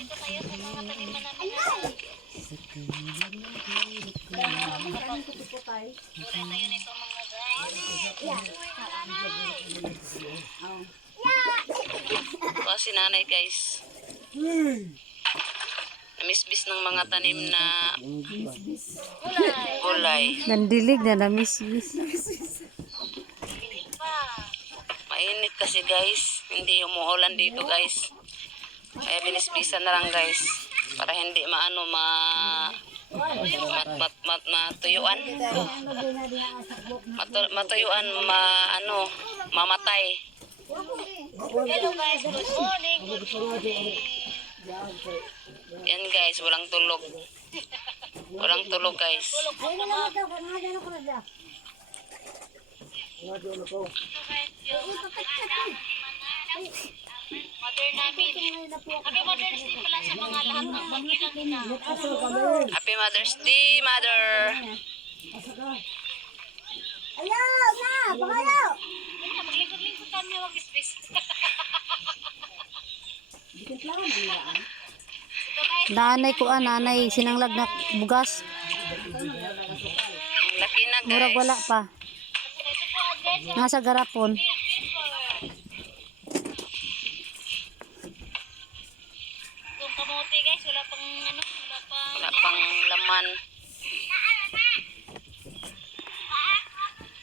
Dito tayo sa mga taniman namin na. Gulay tayo nito mga guys. Ito si nanay guys. Namisbis ng mga tanim na gulay. Nandilig na namismis. Mainit kasi guys. Hindi umuulan dito guys. Kaya binisbisan na lang guys. Para hindi maano ma mat mat mat matuyuan. Matu, matuyuan ma ano mamatay. Hello guys, good morning. Good morning. Yan guys, walang tulog. Walang tulog guys. Namin. Happy Mother's Day pala sa mga lahat ng magulang na. Happy Mother's Day, Mother. Ayaw na! Pangayaw! Maglingkod-lingkod kami, wag isbis. Nanay ko ah, nanay sinanglag na bugas. Laki na guys. Murag wala pa. Agad. Nasa garapon. Wala pang laman.